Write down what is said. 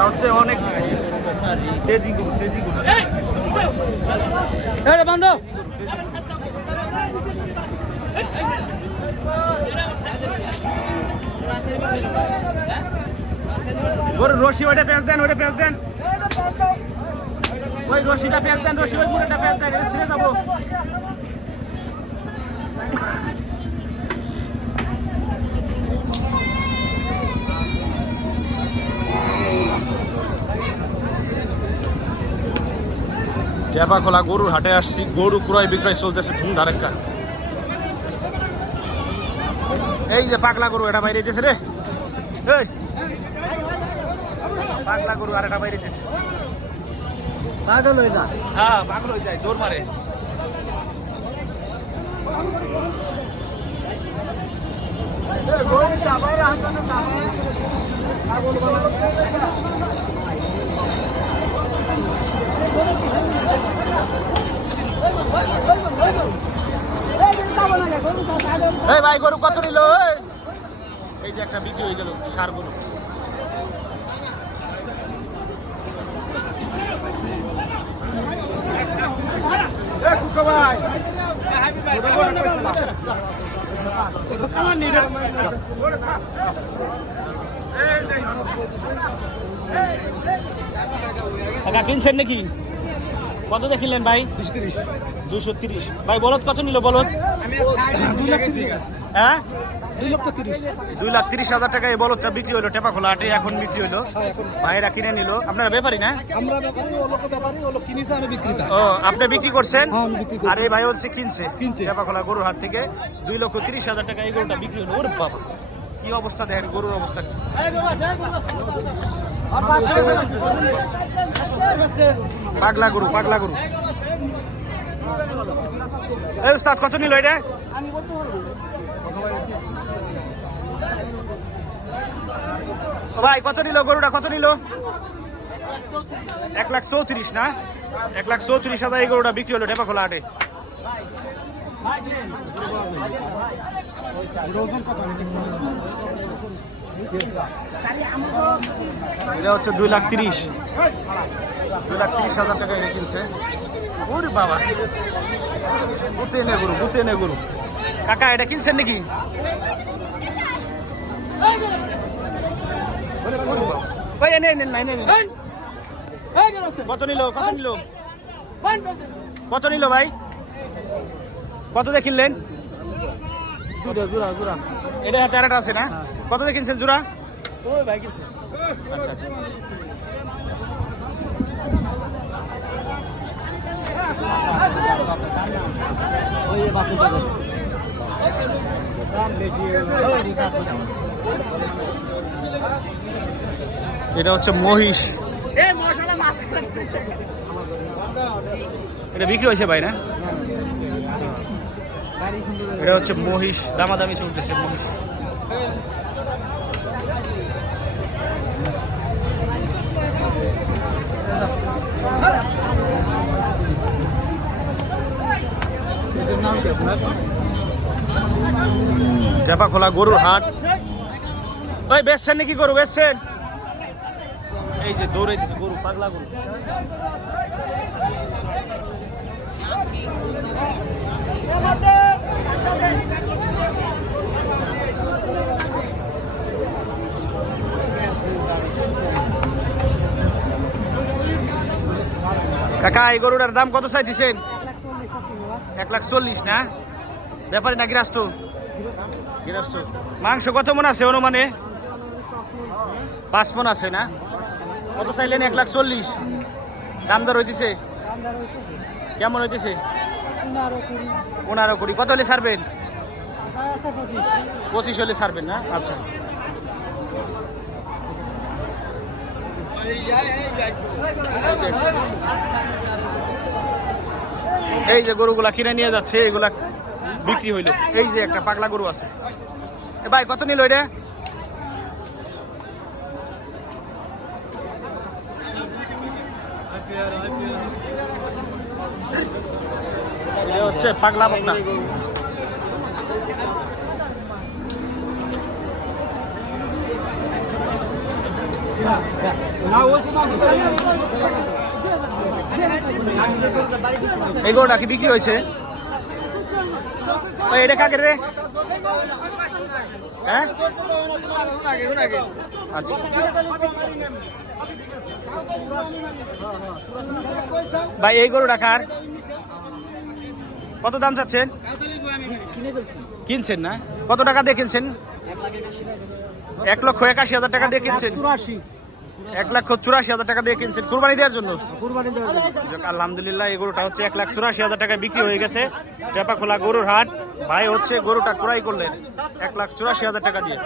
গরুটা হচ্ছে অনেক তেজি গরু তেজি গরু বন্ধ। গরু রশি ওটা পেঁচ দেন ওইটা পেঁচ দেন। ওই রশিটা পেঁচ দেন রশি ওই মুড়েটা পেঁচ দেন এটা ছিঁড়ে যাব। চেপা খোলা গরুর হাটে আসছি। গরু ক্রয় বিক্রয় চলতেছে ধুম ধারেক্কা এই যে পাগলা গরু এটা বাইরে যেতেছে রে। এই। পাগলা গরু আর এটা বাইরে যেতেছে পাগল হয়ে যা। হ্যাঁ পাগল হয়ে যায় দৌড় মারে। এই ভাই গরু কত নিল? এই? যে একটা বিক্রি হয়ে গেল সার গরু। কিনছেন নাকি? কত দেখিলেন ভাই? দুশো তিরিশ। ভাই বলদ কত নিল বলদ? হ্যাঁ? দুই লাখ তিরিশ হাজার টাকা এই বলদটা বিক্রি হলো টেপা খোলা হাটে এখন বিক্রি হলো। ভাইরা কিনে নিল। আপনারা ব্যাপারই না? ও আপনি বিক্রি করছেন? হ্যাঁ। আর এই ভাই হচ্ছে কিনছে। কিনছে। টেপাখোলা গরুর হাট থেকে দুই লক্ষ তিরিশ হাজার টাকা এই গরুটা বিক্রি হলো। ওরে বাবা কি অবস্থা দেখেন গরুর অবস্থা। কি পাগলা গরু পাগলা গরু। এই উস্তাদ, কত নিল এটা? ভাই, কত নিল? গরুটা কত নিল? এক লাখ চৌত্রিশ, না? এক লাখ চৌত্রিশ হাজার এই গরুটা বিক্রি হলো টেপা খোলা হাটে। এটা হচ্ছে দুই লাখ তিরিশ। দুই লাখ তিরিশ হাজার টাকা কিনছে। ওরে বাবা। বুতে নে গরু বুতে নে গরু। কাকা এটা কিনছেন নাকি? ওই এনে এনে নাই কত নিল কত নিল? কত নিল ভাই? কত দিয়ে কিনলেন? জুড়া জুড়া জুড়া। এটা আছে না? কত দিয়ে কিনছেন ওই ভাই আচ্ছা আচ্ছা। এটা হচ্ছে মহিষ। এটা বিক্রি হয়েছে ভাই না? এটা হচ্ছে মহিষ। দামাদামি চলতেছে মহিষ। চাপা খোলা গরুর হাট। ওই বেচছেন নাকি গরু? বেচছেন? এই যে দৌড়ে গরু, পাগলা গরু। কাকা এই গরুটার দাম কত চাইছেন এক লাখ চল্লিশ না? ব্যাপারে না গৃহস্থ? গৃহস্থ। মাংস কত মন আছে অনুমানে? পাঁচ মন আছে না? কত চাইলেন এক লাখ চল্লিশ? দাম দর হইতেছে? কেমন হইতেছে? পনেরো কুড়ি। কত হলে ছাড়বেন? পঁচিশ হলে ছাড়বেন না? আচ্ছা। এই যে গরুগুলা কিনে নিয়ে যাচ্ছে এগুলা বিক্রি হইল। এই যে একটা পাগলা গরু আছে। এ ভাই, কত নিল এটা? হচ্ছে পাগলা বকনা। এই গরুটা কি বিক্রি হয়েছে? এটা কাকের রে? হ্যাঁ? আচ্ছা। ভাই, এই গরু কার? কত দাম চাচ্ছেন? কিনছেন না? কত টাকা দিয়ে কিনছেন? এক লক্ষ একাশি হাজার টাকা দিয়ে কিনছেন? চুরাশি। এক লক্ষ চুরাশি হাজার টাকা দিয়ে কিনছেন। কুরবানি দেওয়ার জন্য? কুরবানি দেওয়ার আলহামদুলিল্লাহ এই গরুটা হচ্ছে এক লাখ চুরাশি হাজার টাকায় বিক্রি হয়ে গেছে। টেপা খোলা গরুর হাট। ভাই হচ্ছে গরুটা ক্রয় করলেন এক লাখ চুরাশি হাজার টাকা দিয়ে।